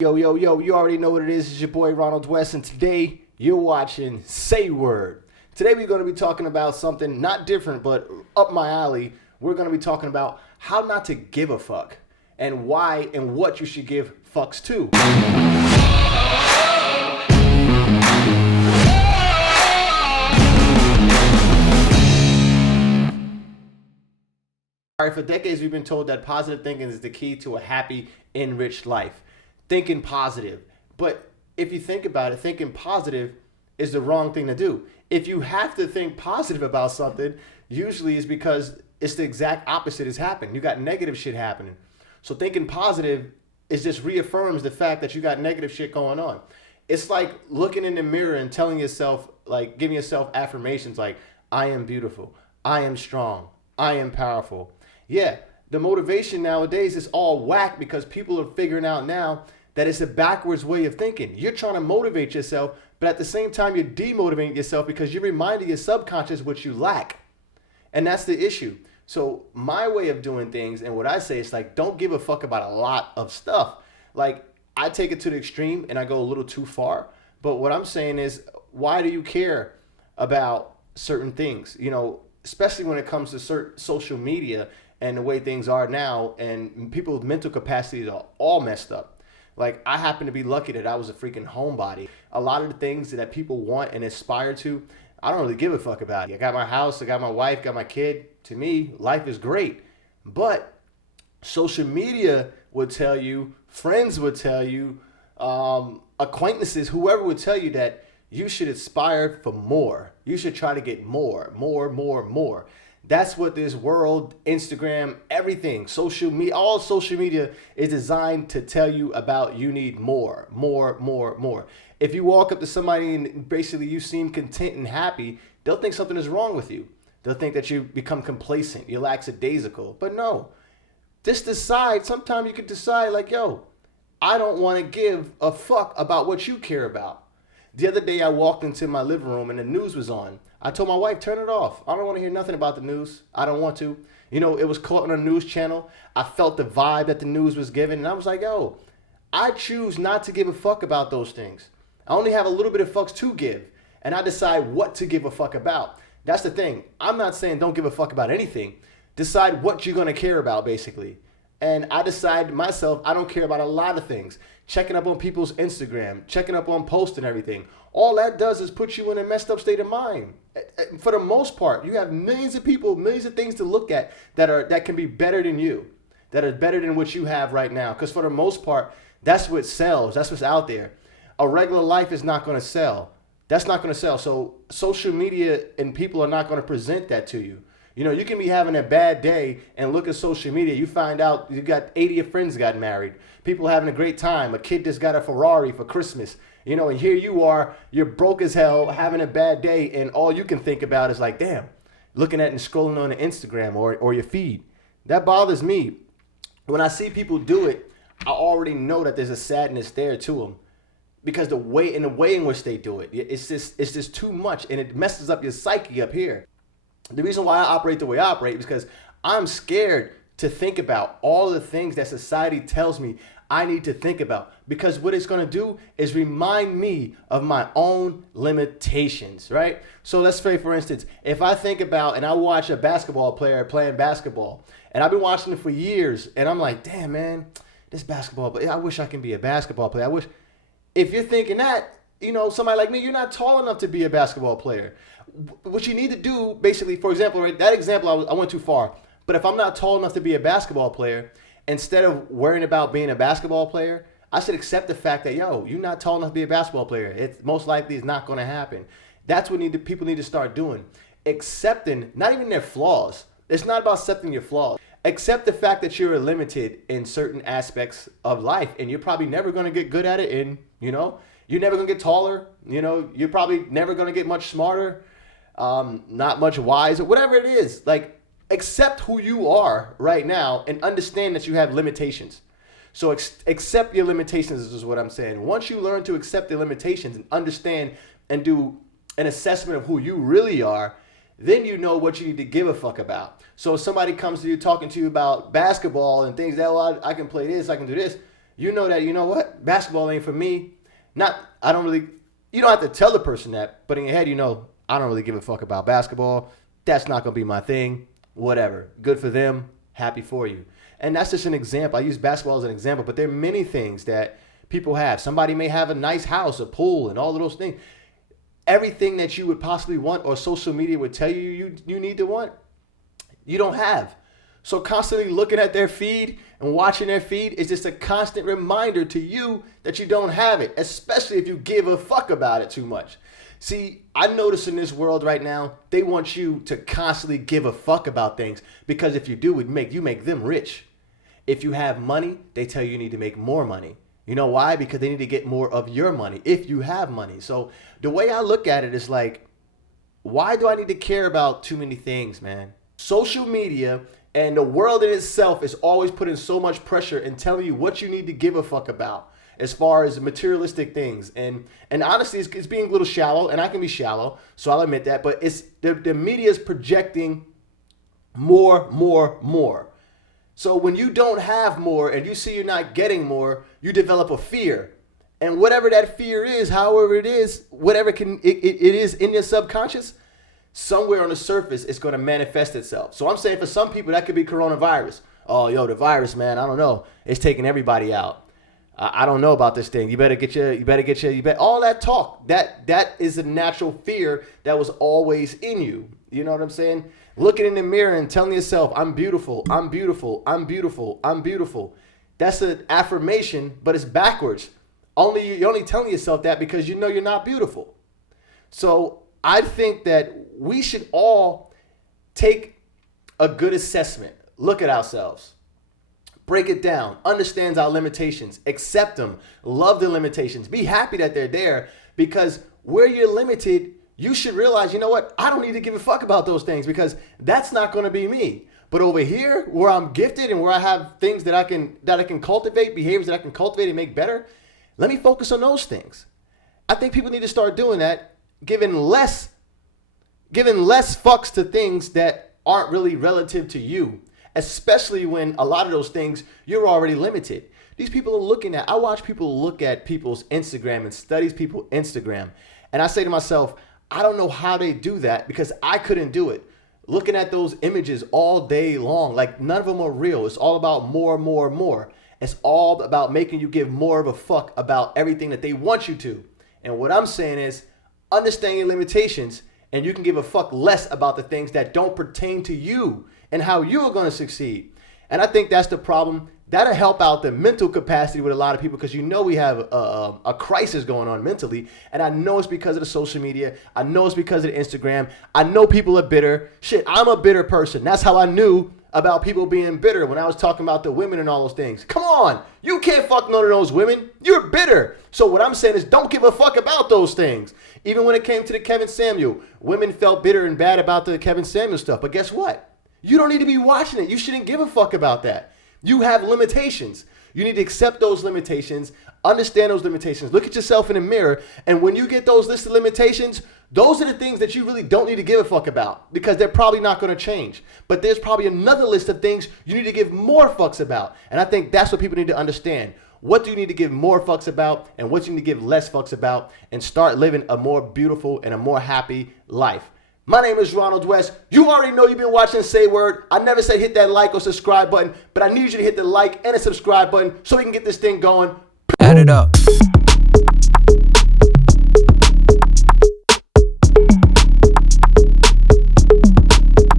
Yo, yo, yo, you already know what it is. It's your boy Ronald West, and today you're watching Say Word. Today we're going to be talking about something not different, but up my alley. We're going to be talking about how not to give a fuck and why and what you should give fucks to. All right, for decades we've been told that positive thinking is the key to a happy, enriched life. Thinking positive. But if you think about it, thinking positive is the wrong thing to do. If you have to think positive about something, usually it's because it's the exact opposite is happening. You got negative shit happening. So thinking positive is just reaffirms the fact that you got negative shit going on. It's like looking in the mirror and telling yourself, like giving yourself affirmations like, I am beautiful, I am strong, I am powerful. Yeah, the motivation nowadays is all whack because people are figuring out now that it's a backwards way of thinking. You're trying to motivate yourself, but at the same time, you're demotivating yourself because you're reminding your subconscious what you lack. And that's the issue. So my way of doing things and what I say is like, don't give a fuck about a lot of stuff. Like I take it to the extreme and I go a little too far. But what I'm saying is, why do you care about certain things? You know, especially when it comes to certain social media and the way things are now, and people's mental capacities are all messed up. Like, I happen to be lucky that I was a freaking homebody. A lot of the things that people want and aspire to, I don't really give a fuck about. I got my house, I got my wife, got my kid. To me, life is great. But social media would tell you, friends would tell you, acquaintances, whoever would tell you that you should aspire for more. You should try to get more. That's what this world, Instagram, everything, social media, all social media is designed to tell you about. You need more. If you walk up to somebody and basically you seem content and happy, they'll think something is wrong with you. They'll think that you become complacent, you're lackadaisical. But no, just decide. Sometimes you can decide like, yo, I don't want to give a fuck about what you care about. The other day I walked into my living room and the news was on. I told my wife, turn it off. I don't want to hear nothing about the news. I don't want to. You know, it was caught on a news channel. I felt the vibe that the news was giving. And I was like, yo, I choose not to give a fuck about those things. I only have a little bit of fucks to give. And I decide what to give a fuck about. That's the thing. I'm not saying don't give a fuck about anything. Decide what you're going to care about, basically. And I decided myself, I don't care about a lot of things. Checking up on people's Instagram, checking up on posts and everything. All that does is put you in a messed up state of mind. For the most part, you have millions of people, millions of things to look at that can be better than you, that are better than what you have right now. Because for the most part, that's what sells. That's what's out there. A regular life is not going to sell. That's not going to sell. So social media and people are not going to present that to you. You know, you can be having a bad day and look at social media. You find out you got 80 of your friends got married. People having a great time. A kid just got a Ferrari for Christmas. You know, and here you are, you're broke as hell, having a bad day, and all you can think about is like, damn, looking at and scrolling on the Instagram or your feed. That bothers me. When I see people do it, I already know that there's a sadness there to them. Because the way in which they do it, it's just too much, and it messes up your psyche up here. The reason why I operate the way I operate is because I'm scared to think about all the things that society tells me I need to think about. Because what it's going to do is remind me of my own limitations, right? So let's say, for instance, if I think about and I watch a basketball player playing basketball, and I've been watching it for years, and I'm like, damn, man, this basketball player, I wish I can be a basketball player. I wish. If you're thinking that, you know, somebody like me, you're not tall enough to be a basketball player. What you need to do, basically, for example, right, that example, I went too far. But if I'm not tall enough to be a basketball player, instead of worrying about being a basketball player, I should accept the fact that, yo, you're not tall enough to be a basketball player. It most likely is not going to happen. That's what people need to start doing. Accepting, not even their flaws. It's not about accepting your flaws. Accept the fact that you're limited in certain aspects of life, and you're probably never going to get good at it. And, you know, you're never going to get taller. You know, you're probably never going to get much smarter, not much wiser, whatever it is. Like, accept who you are right now and understand that you have limitations. So accept your limitations is what I'm saying. Once you learn to accept the limitations and understand and do an assessment of who you really are, then you know what you need to give a fuck about. So if somebody comes to you talking to you about basketball and things that, well, I can play this, I can do this, you know that, you know what, basketball ain't for me. I don't really, you don't have to tell the person that, but in your head, you know, I don't really give a fuck about basketball. That's not going to be my thing. Whatever. Good for them. Happy for you. And that's just an example. I use basketball as an example, but there are many things that people have. Somebody may have a nice house, a pool, and all of those things. Everything that you would possibly want or social media would tell you need to want, you don't have. So constantly looking at their feed and watching their feed is just a constant reminder to you that you don't have it, especially if you give a fuck about it too much. See, I notice in this world right now, they want you to constantly give a fuck about things because if you do, you make them rich. If you have money, they tell you need to make more money. You know why? Because they need to get more of your money if you have money. So the way I look at it is like, why do I need to care about too many things, man? Social media and the world in itself is always putting so much pressure and telling you what you need to give a fuck about as far as materialistic things. And honestly, it's being a little shallow, and I can be shallow, so I'll admit that. But it's the media is projecting more. So when you don't have more and you see you're not getting more, you develop a fear. And whatever that fear is, however it is, whatever it is in your subconscious, somewhere on the surface, it's going to manifest itself. So I'm saying for some people, that could be coronavirus. Oh, yo, the virus, man, I don't know. It's taking everybody out. I don't know about this thing. You better all that talk. That is a natural fear that was always in you. You know what I'm saying? Looking in the mirror and telling yourself, I'm beautiful, I'm beautiful, I'm beautiful, I'm beautiful. That's an affirmation, but it's backwards. You're only telling yourself that because you know you're not beautiful. So I think that we should all take a good assessment, look at ourselves, break it down, understand our limitations, accept them, love the limitations, be happy that they're there, because where you're limited, you should realize, you know what, I don't need to give a fuck about those things because that's not going to be me. But over here, where I'm gifted and where I have things that I can cultivate, behaviors that I can cultivate and make better, let me focus on those things. I think people need to start doing that, giving less fucks to things that aren't really relative to you, especially when a lot of those things you're already limited. These people are looking at, I watch people look at people's Instagram and studies people's Instagram. And I say to myself, I don't know how they do that because I couldn't do it. Looking at those images all day long, like none of them are real. It's all about more. It's all about making you give more of a fuck about everything that they want you to. And what I'm saying is, understand your limitations and you can give a fuck less about the things that don't pertain to you and how you're going to succeed. And I think that's the problem. That'll help out the mental capacity with a lot of people because you know we have a crisis going on mentally. And I know it's because of the social media. I know it's because of the Instagram. I know people are bitter. Shit, I'm a bitter person. That's how I knew about people being bitter when I was talking about the women and all those things. Come on. You can't fuck none of those women. You're bitter. So what I'm saying is don't give a fuck about those things. Even when it came to the Kevin Samuel, women felt bitter and bad about the Kevin Samuel stuff. But guess what? You don't need to be watching it. You shouldn't give a fuck about that. You have limitations. You need to accept those limitations, understand those limitations, look at yourself in the mirror, and when you get those list of limitations, those are the things that you really don't need to give a fuck about because they're probably not going to change. But there's probably another list of things you need to give more fucks about. And I think that's what people need to understand. What do you need to give more fucks about and what you need to give less fucks about and start living a more beautiful and a more happy life. My name is Ronald West. You already know you've been watching Say Word. I never said hit that like or subscribe button, but I need you to hit the like and the subscribe button so we can get this thing going. Add it up.